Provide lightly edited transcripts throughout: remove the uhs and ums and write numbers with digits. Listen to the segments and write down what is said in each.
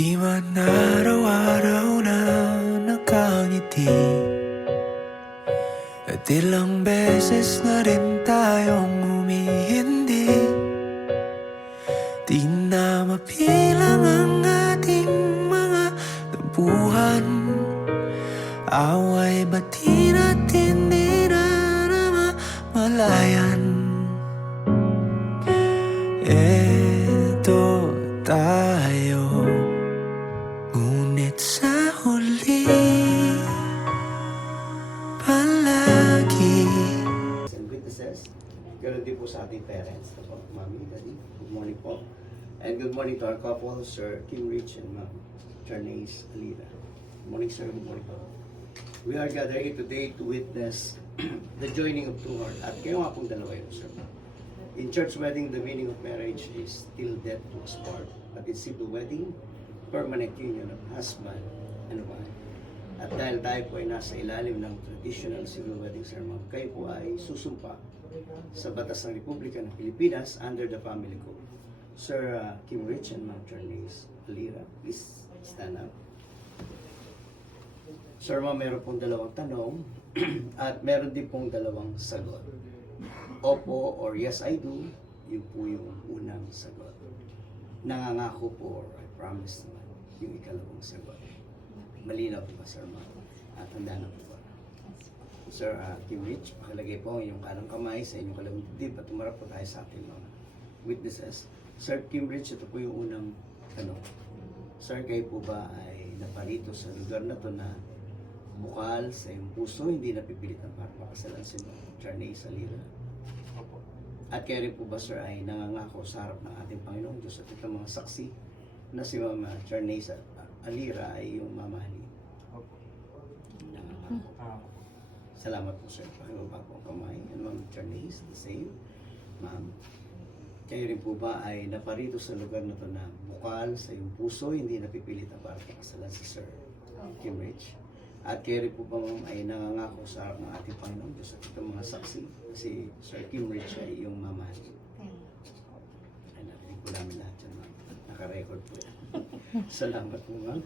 Di man araw-araw na nakangiti, at ilang beses na rin tayong humihindi. Di na mapilang ang ating mga tampuhan, away bati natin di na namamalayan. Eto tayo, ngunit sa huli palagi. And witnesses, ganoon din po sa ating parents, Mami, Daddy, good morning po. And good morning to our couple, Sir Kim Rich and Ma'am Charnace Alira. Good morning, sir. Good morning po. We are gathering today to witness the joining of two hearts. At kayo nga pong dalawa yun, sir. In church wedding, the meaning of marriage is till death do us part. But in civil wedding, permanent union of husband and wife. At dahil tayo po ay nasa ilalim ng traditional civil wedding ceremony, kayo po ay susumpa sa batas ng Republika ng Pilipinas under the family code. Sir Kim Rich and Ma'am Charnace Alira, please stand up. Sir, ma'am, meron pong dalawang tanong at meron din pong dalawang sagot. Opo or yes I do, yun po yung unang sagot. Nangangako po or I promise naman, yung ikalawang sagot. Malinaw po ba, sir, ma'am? At handa na po ba? Sir Kim Rich, pakilagay po ang inyong kanang kamay sa inyong kalawang dibdib at tumarap po tayo sa ating mga witnesses. Sir Kim Rich, ito po yung unang tanong. Sir, kayo po ba ay naparito sa lugar na to na bukal sa iyong puso, hindi napipilitan para makasalan si Charnace Alira? Opo. At kaya rin po ba, sir, ay nangangako sa harap ng ating Panginoong Diyos at itong mga saksi na si Mama Charnace Alira ay yung mamahalin? Opo. Nangangako. Salamat po, sir. Pakibaba po ang kamay. And Ma'am Charnace, the same. Ma'am, kayo rin po ba ay naparito sa lugar na to na bukal sa iyong puso, hindi napipilitan para pakasalan si Sir Kim Rich? At kayo rin po ba, ma'am, ay nangangako sa harap ng ating Panginoon Diyos at itong mga saksi si Sir Kim Rich ay iyong mamahalin? Ay, narinig po namin lahat yan, ma'am. Naka-record po yan. Salamat po, ma'am.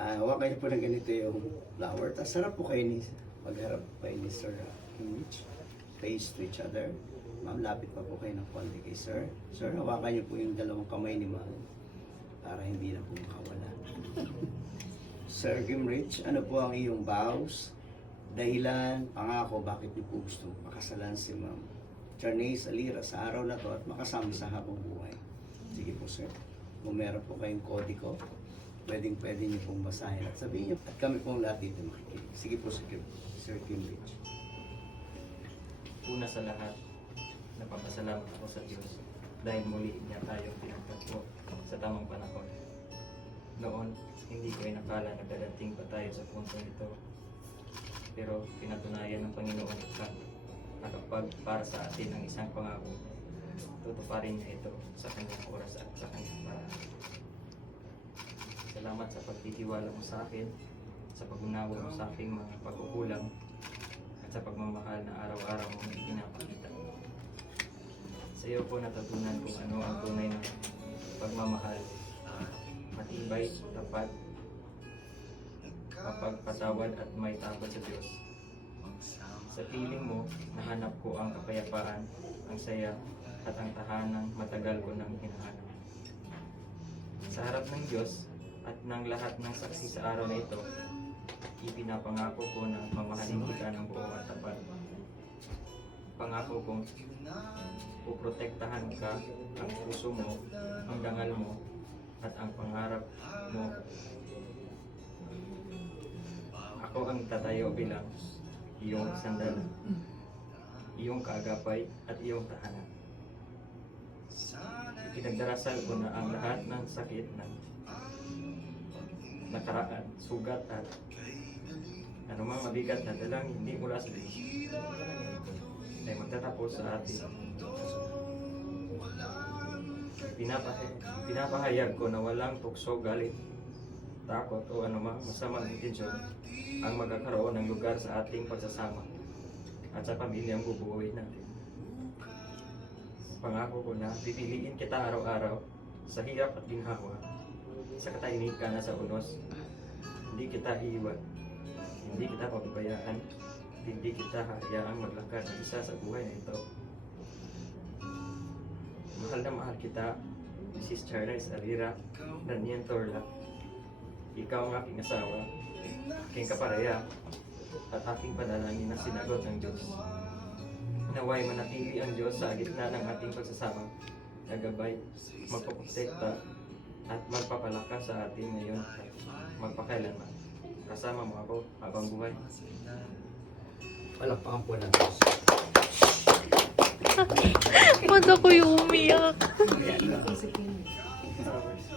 Hawakan niyo po ng ganito yung flower. Tapos sarap po kayo ni magharap pa ni Sir Kim Rich. Face to each other. Ma'am, lapit pa po kayo ng konti kay Sir. Sir, hawakan niyo po yung dalawang kamay ni Ma'am para hindi na po makawala. Sir Kim Rich, ano po ang iyong vows, dahilan, pangako, bakit niyo po gusto makasalan si Ma'am Charnace Alira sa araw na to at makasama sa habang buhay? Sige po, sir. Kung meron po kayong kodiko, pwede niyo pong basahin at sabihin niyo. At kami pong lahat dito makikinig. Sige po, Sir Kim Rich. Una sa lahat, napapasalamat ako sa Diyos dahil muli niya tayong pinagtagpo sa tamang panahon. Noon, hindi ko inakala na dadating pa tayo sa punto ito. Pero pinatunayan ng Panginoon na kapag para sa atin ang isang pangako, tutuparin niya ito sa kanyang oras at sa kanyang paraan. Salamat sa pagtitiwala mo sa akin, sa pag-unawa mo sa aking mga pagkukulang, at sa pagmamahal na araw-araw mong ipinapakita. Sa iyo ko natutunan kung ano ang tunay na pagmamahal, matibay, tapat, mapagpatawad at may takot sa Diyos. Sa piling mo, nahanap ko ang kapayapaan, ang saya, at ang tahanang matagal ko nang hinahanap. Sa harap ng Diyos at ng lahat ng saksi sa araw na ito, ipinapangako ko na mamahalin kita ng buo at tapat. Pangako kong puprotektahan ka, ang puso mo, ang dangal mo, at ang pangarap mo. Ako ang tatayo bilang iyong sandal, iyong kaagapay at iyong tahanan. Pinagdarasal ko na ang lahat ng sakit ng nakaraan, sugat at anumang mabigat na dalang hindi mula sa Diyos ay magtatapos sa atin. Pinapahayag ko na walang tukso, galit, takot o anumang masamang intensyon ang magkakaroon ng lugar sa ating pagsasama at sa pamilyang bubuoy natin. Pangako ko na pipiliin kita araw-araw sa hirap at ginhawa sa katahimikan na sa unos. Hindi kita iiwan, hindi kita pababayaan, hindi kita hayaang maglakad ng isa sa buhay na ito. Mahal na mahal kita, Mrs. Charles Alira Daniel Torla. Ikaw ang aking asawa, aking kapareha, at aking panalangin na sinagot ng Diyos. Naway manatili ang Diyos sa gitna ng ating pagsasama, nagabay, magpaprotekta, at magpapalakas sa atin ngayon at magpakailanman. Kasama mo ako habang buhay. Palakpakan po ng Diyos. Ba't ako yung umiyak?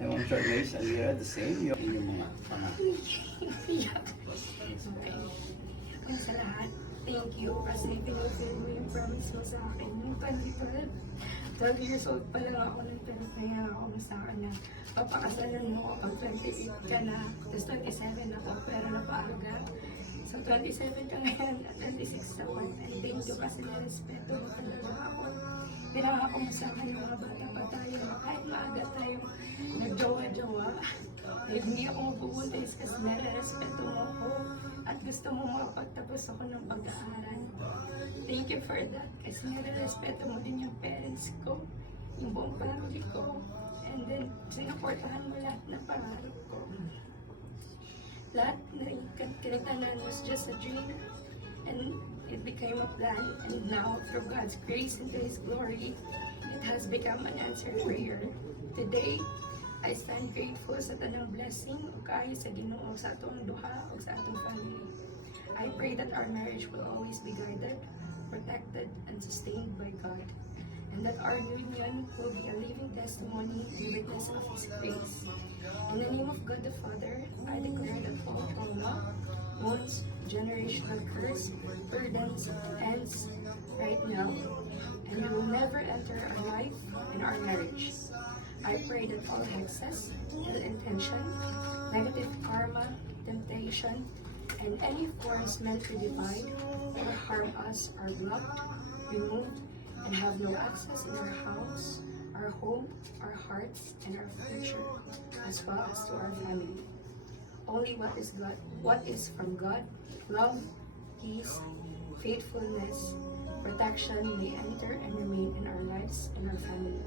Ma'am Charmaine Alira, the same. Yung inyong mga pangako. Kung sa lahat, thank you kasi pinulfil mo yung promise mo sa akin. Yung 12 years old pa lang ako nung pinapaya ako mo sa akin na papakasalan mo ako pag 28 ka na. Tapos 27 ako pero napaaga. So 27 ka ngayon at 26 ako. And thank you kasi nirespeto mo talaga ako. Pinangako mo sa akin mga bata pa tayo. Kahit maaga tayo nagjowa-jowa. Hindi ako mabubuntis kasi nare-respeto mo ako at gusto mo makapagtapos ako ng pag-aaral. Thank you for that kasi nare-respeto mo din yung parents ko, yung buong family ko, and then sinuportahan mo lahat ng pangarap ko. Lahat na kinagtanan was just a dream and it became a plan, and now through God's grace and to His glory, it has become an answered prayer. Today, I stand grateful sa tanang blessing o kayo sa Ginoo sa atong duha o sa atong family. I pray that our marriage will always be guided, protected, and sustained by God, and that our union will be a living testimony and witness of His grace. In the name of God the Father, I declare that all trauma, wounds, generational curse, burdens, ends right now, and it will never enter our life and our marriage. I pray that all hexes, ill intention, negative karma, temptation, and any forms meant to divide or harm us are blocked, removed, and have no access in our house, our home, our hearts, and our future, as well as to our family. Only what is from God, love, peace, faithfulness, protection may enter and remain in our lives and our family.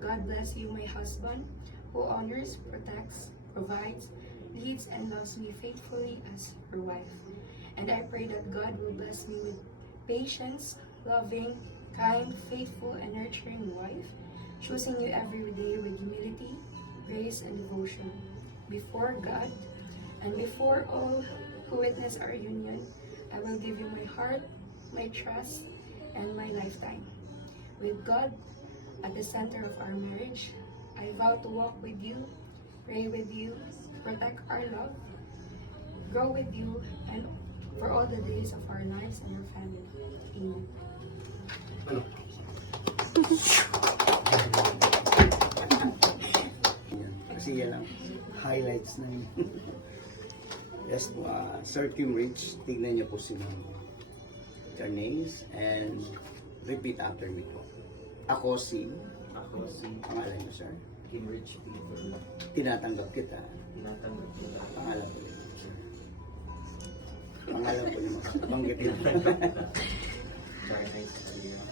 God bless you, my husband, who honors, protects, provides, leads, and loves me faithfully as her wife. And I pray that God will bless me with patience, loving, kind, faithful, and nurturing wife, choosing you every day with humility, grace, and devotion. Before God, and before all who witness our union, I will give you my heart, my trust, and my lifetime. With God at the center of our marriage, I vow to walk with you, pray with you, protect our love, grow with you, and for all the days of our lives and our family. Amen. Yan. Kasi yan ang highlights ng yes po, Sir Kim Rich, tignan niyo po si Ma'am Charmaine and repeat after me po. Ako si, pangalan niyo sir, Kimrich Peter, tinatanggap kita, tinatanggap kita. pangalan po niyo sir. Pangalan po niyo, banggitin Charmaine Alira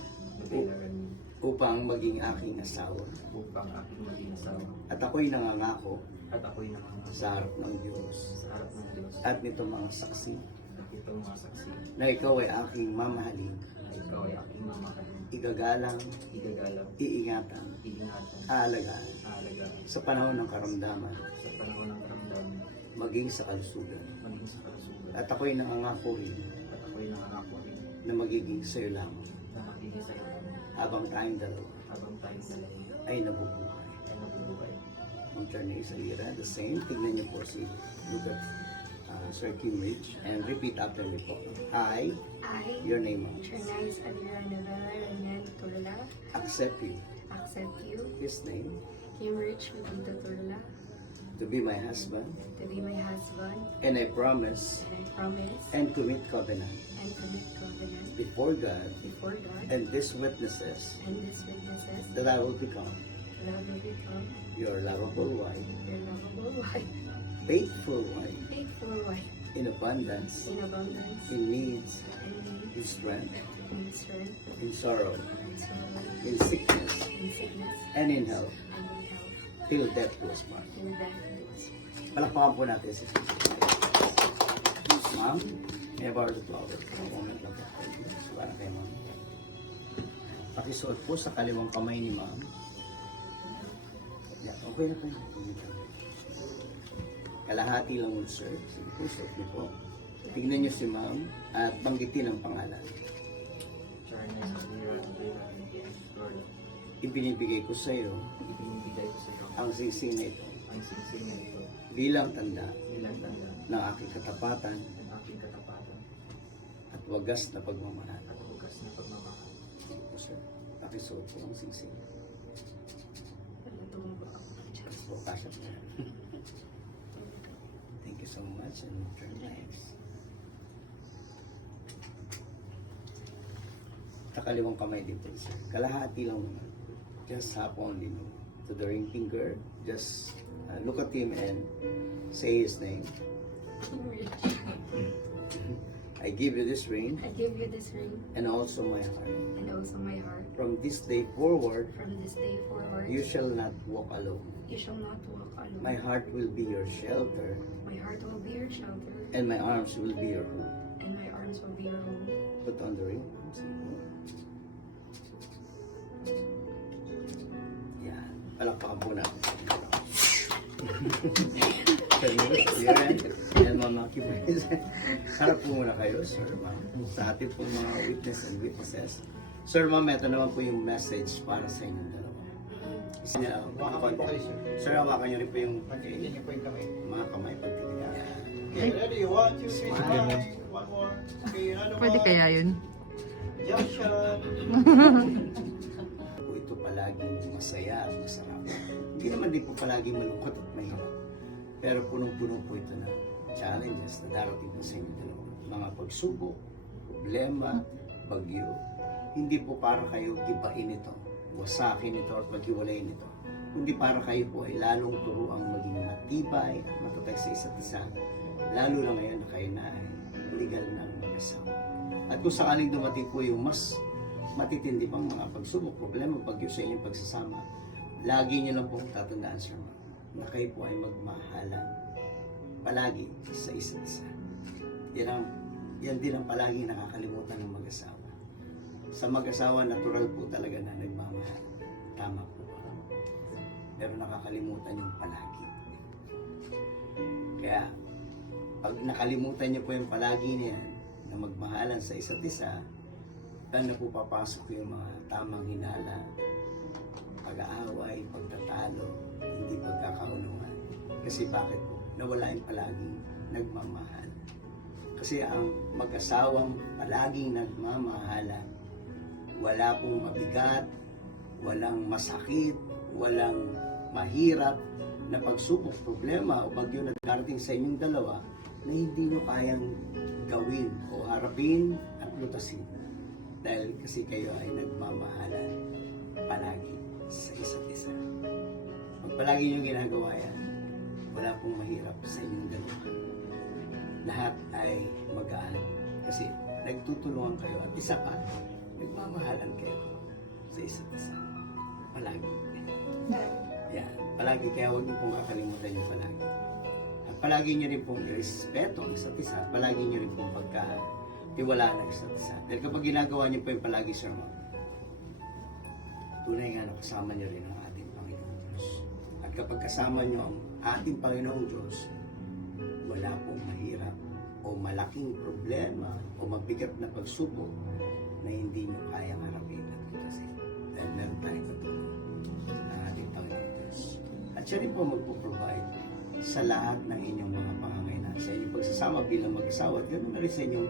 Daniel upang maging aking asawa. upang aking maging asawa. At ako'y nangangako At ako'y nangangaso sa harap ng Diyos sa harap ng Diyos at nito mga saksi at itong mga saksi na ikaw ay aking mamahalin, na ikaw ay aking mamahalin, igagalang, igagalang, iingatan, iingatan, aalagaan aalagaan sa panahon ng karamdaman, sa panahon ng karamdaman, maging sa kalusugan. maging sa kalusugan. At ako'y nangangako rin At ako'y nangangako rin na magiging sa'yo lamang na makikita sa iyo habang tayong dalawa habang tayong dalawa ay nabubuhay. ay nabubuhay. Ang Charmaine Alira, the same. Tignan niyo po si Lugat, Sir Kim Rich, and repeat after me po. I, I, your name, ma'am, Charmaine Alira Novella Ranian Tulula, accept you, accept you, his name, Kimrich Medito Tulula, to be my husband, to be my husband, and I promise and I promise and commit covenant and commit covenant before God before God and these witnesses and these witnesses that I will become love you become your lovable wife, your lovable wife, faithful wife, faithful wife, in abundance, in abundance, in needs, and in strength, in strength, in sorrow, in sorrow, in sickness, in sickness, and in health, and in health, till death do us part. in death do us part. Palakpakan po natin si Ma'am, may about the flower. Moment lang po. Para kay Ma'am. Pakisuot po sa kaliwang kamay ni Ma'am. Yeah, okay na po. Kalahati lang mo, sir. Sige po, suot niyo po. Tingnan niyo si Ma'am at banggitin ang pangalan. Charles Vera Rivera, Lord, Ibinibigay ko sa iyo ibinibigay ko sa iyo ang singsing na ito ang singsing na ito bilang tanda bilang tanda ng aking katapatan ng aking katapatan at wagas na pagmamahal. at bukas na pagmamahal. Sige po, sir. Pakisuot po ang singsing. Natulog ako. Yes po, kasya po. Thank you so much and turn next. Sa kaliwang kamay din po, sir. Kalahati lang naman. Just hop only no. To the ring finger, just look at him and say his name. I give you this ring I give you this ring and also my heart. and also my heart. From this day forward, From this day forward, you shall not walk alone. you shall not walk alone. My heart will be your shelter, My heart will be your shelter, and my arms will be your home. and my arms will be your home. Put on the ring. Yan. Palakpakan po natin. Yan mga makipag. Harap po muna kayo, sir, ma'am. Sa ating po mga witness and witnesses. Sir, ma'am, ito naman po yung message para sa inyong dalawa. Isa niya, Hawakan po kayo, sir. sir, hawakan niyo rin po yung Pagkikitin niyo po yung kamay. mga kamay pagtingin niya. Okay, ready? 1, 2, 3, smile. One more. Okay, another Pwede one. kaya yun? Jump shot. Po ito palaging masaya at masarap. Hindi naman din po palaging malungkot at mahirap. Pero punong-puno po ito ng challenges na darating po sa inyo dalawa. Mga pagsubok, problema, bagyo. Hindi po para kayo gibain ito, wasakin ito at paghiwalayin ito. Kundi para kayo po ay lalong turuang maging matibay at matatag sa isa't isa. Lalo na ngayon na kayo na ay legal ng mag-asawa. At kung sakaling dumating po yung mas matitindi pang mga pagsubok, problema, bagyo sa inyong pagsasama, lagi niyo lang po tatandaan, sir, ma'am, na kayo po ay magmahalan palagi sa isa't isa. Yan din ang palagi nakakalimutan ng mag-asawa. Sa mag-asawa, natural po talaga na nagmamahal. Tama po ba? Pero nakakalimutan yung palagi. Kaya, pag nakalimutan niyo po yung palagi niyan, na magmahalan sa isa't isa, doon na po papasok yung mga tamang hinala, pag-aaway, pagtatalo, hindi pagkakaunuhan. Kasi bakit po? Nawala yung palaging nagmamahal. Kasi ang mag-asawang palaging nagmamahalan, wala pong mabigat, walang masakit, walang mahirap na pagsubok, problema o bagyo na darating sa inyong dalawa na hindi nyo kayang gawin o harapin at lutasin. Dahil kasi kayo ay nagmamahalan palagi sa isa't isa. Pag palagi nyo ginagawa yan, wala pong mahirap sa inyong dalawa. Lahat ay magaan kasi nagtutulungan kayo at isa pa, nagmamahalan kayo sa isa't isa. Palagi. Yan. Palagi, kaya huwag niyo pong kakalimutan yung palagi. At palagi niyo rin pong respeto ang isa't isa. Palagi niyo rin pong pagkatiwalaan ang isa't isa. Dahil kapag ginagawa niyo po yung palagi, sir, ma'am, tunay nga na kasama niyo rin ang ating Panginoong Diyos. At kapag kasama niyo ang ating Panginoong Diyos, wala pong mahirap o malaking problema o mabigat na pagsubok na hindi niyo kayang harapin at lutasin. Dahil meron tayong katulong ng ating Panginoong Diyos. At siya rin po magpo-provide sa lahat ng inyong mga pangangailangan sa inyong pagsasama bilang mag-asawa at ganoon na rin sa inyong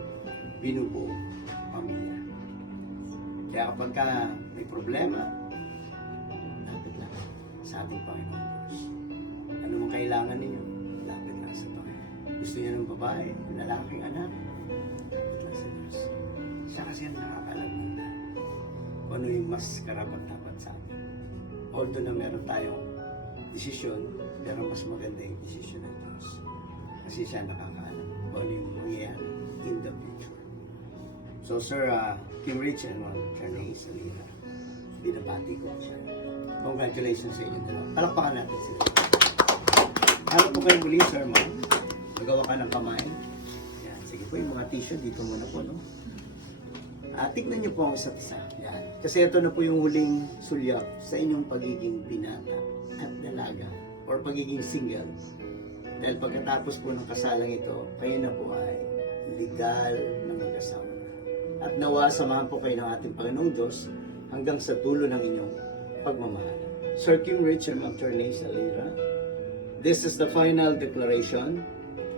binubuong pamilya. Kaya kapag may problema, lapit lang sa ating Panginoong Diyos. Ano mang kailangan ninyo, lapit lang sa Panginoon. Gusto niya ng babae, lalaking anak, lapit lang sa Diyos. Siya kasi ang nakakalam ng lahat. Kung ano yung mas karapat-dapat sa atin. although na meron tayong desisyon, pero mas maganda yung desisyon ng Diyos. Kasi siya nakakaalam kung ano yung mangyayari in the future. So Sir Kim Rich and Charney Salina, binabati ko siya. Congratulations sa inyo dalawa. Palakpakan natin sila. Harap po kayo muli, Sir Ma'am. Magawa ka ng kamay. Yan. Sige po, yung mga tissue dito muna po, no? Tignan niyo po ang isa't isa. Yan. Kasi ito na po yung huling sulyap sa inyong pagiging binata at dalaga or pagiging single. Dahil pagkatapos po ng kasalang ito, kayo na po ay legal na mag-asawa. At nawa, samahan po kayo ng ating Panginoong Diyos hanggang sa dulo ng inyong pagmamahal. Sir Kim Rich and Ma'am Charney Salira, this is the final declaration.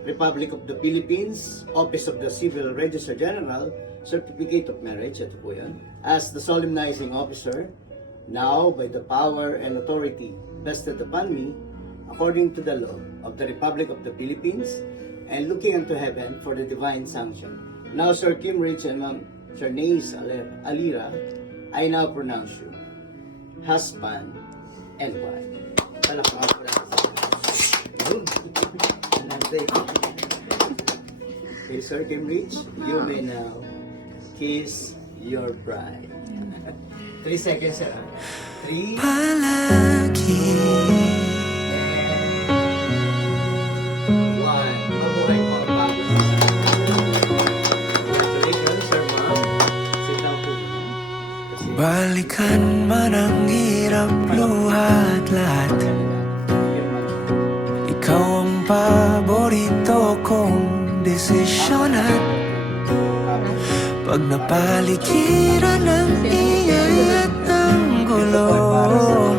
Republic of the Philippines, Office of the Civil Register General, Certificate of Marriage, ito po yan, as the solemnizing officer, now by the power and authority vested upon me, according to the law of the Republic of the Philippines, and looking unto heaven for the divine sanction. Now, Sir Kim Rich and Ma'am Charney Alira, I now pronounce you husband and wife. Palakpakan po natin. Okay, Sir Kim Rich, you may now kiss your bride. 3 seconds, sir. 3, palagi 1. Mabuhay po ang bago. Congratulations, Sir Ma'am. Sit down po. Kasi balikan man ang hirap luhat lahat. Ikaw ang paborito kong desisyon at pag napaligiran ng ingay at ng gulo,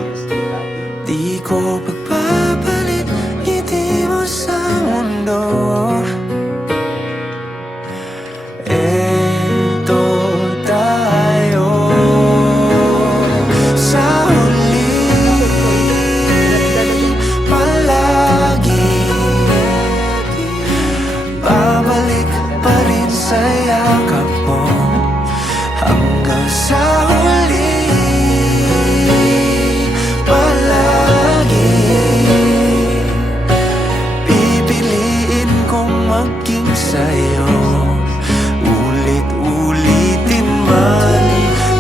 di ko pagpapalit ngiti mo sa mundo. Eto tayo sa huli, palagi babalik pa rin sa yakap mo hanggang sa huli, palagi pipiliin kong maging sa'yo, ulit-ulitin man,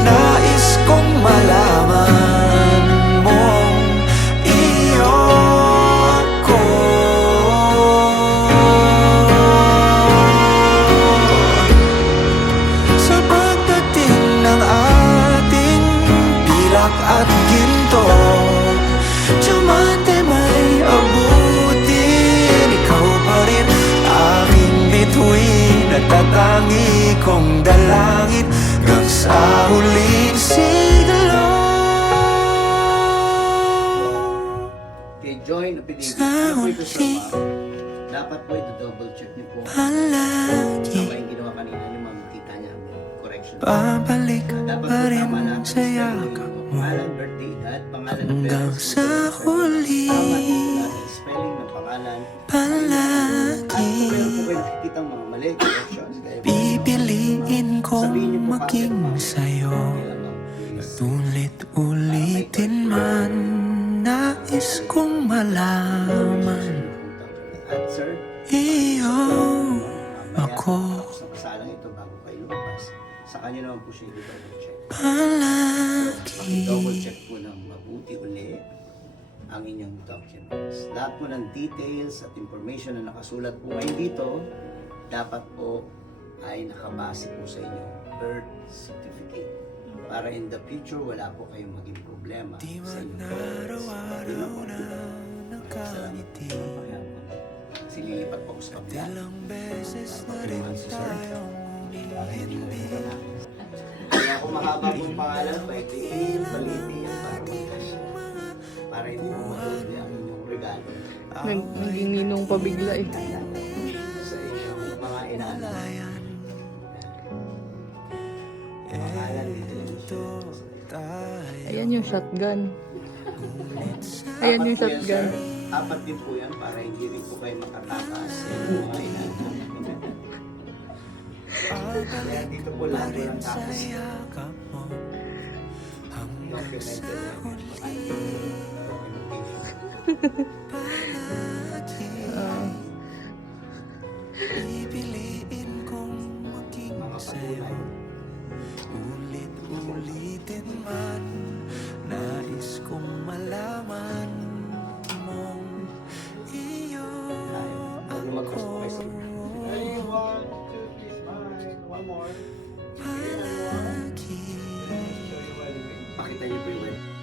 nais kong malaman mong iyo ko. Sa pagdating ng ating pilak at ginto, diamante may abutin, ikaw pa rin aking bituin at tatangi kong dalangin hanggang sa huling siglo. kay Joy na pinili. Sa Ano po ito, Sir huli, Ma'am? Dapat po ito double check niyo po. palagi Tama yung ginawa kanina niyo, ma'am. Kita niya. Correction. babalik Dapat pa po rin tama lang. sa yakap mo Pangalan, birthday, at pangalan ng hanggang parents. sa huli, Tama yung spelling ng pangalan. At palagi kung meron po kayo nakikita mga mali, corrections, kaya po, pipiliin kong sabihin niyo po maging kagad, sa'yo, ma'am. Please. ulit-ulitin man, nais kong malaman At sir, iyo mamaya, ako, tapos ng kasalang ito bago kayo lumabas, sa kanya naman po siya double check. palagi Double check po ng mabuti ulit ang inyong documents. Lahat po ng details at information na nakasulat po ngayon dito, dapat po ay nakabase po sa inyong birth certificate. Para in the future, wala po kayong maging problema Di sa man inyong araw-araw na nakangiti, Kasi lilipat po ako sa kabila. ilang beses na rin tayong humihindi. Kaya kung mahaba po yung pangalan, palitin para magkasya. Para hindi po matuloy ang inyong regalo Naging ninong pa bigla eh. sa inyong mga inaanak. Alayan, Pangalan eto tayo Ayan yung shotgun. Ayan yung shotgun. Apat din po yan para hindi rin po kayo makatakas sa inyong mga inaanak. Kaya dito po lahat rin ng sa takas. yakap mo documented na Pipiliin kong maging mga sa'yo. patunay. Ulit-ulitin man, nais kong malaman mong iyo Huwag na mag-customize. Ready, 1, 2, 3, smile. One more. palagi. Show you wedding ring. Pakita niyo po yung